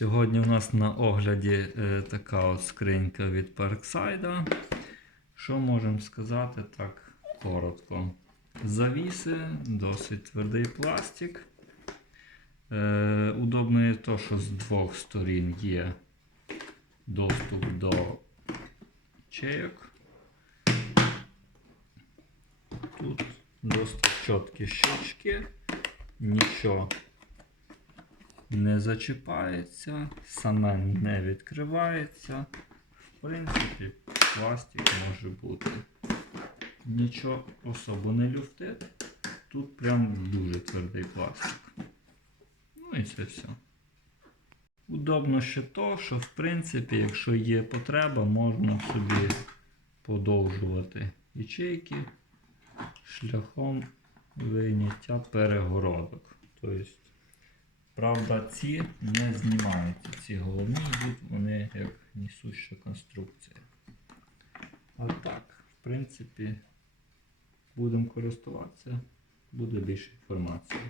Сьогодні у нас на огляді е, така от скринька від Parkside. Що можемо сказати так коротко? Завіси, досить твердий пластик. Е, удобно є то, що з двох сторін є доступ до чейок. Тут досить чіткі щічки, нічого не зачіпається, саме не відкривається. В принципі, пластик може бути. Нічого особо не люфтить. Тут прям дуже твердий пластик. Ну і це все. Удобно ще то, що в принципі, якщо є потреба, можна собі подовжувати ячейки шляхом вийняття перегородок. Тобто, правда, ці не знімаються. Ці головні йдуть, вони як несуща конструкція. А так, в принципі, будемо користуватися, буде більше інформації.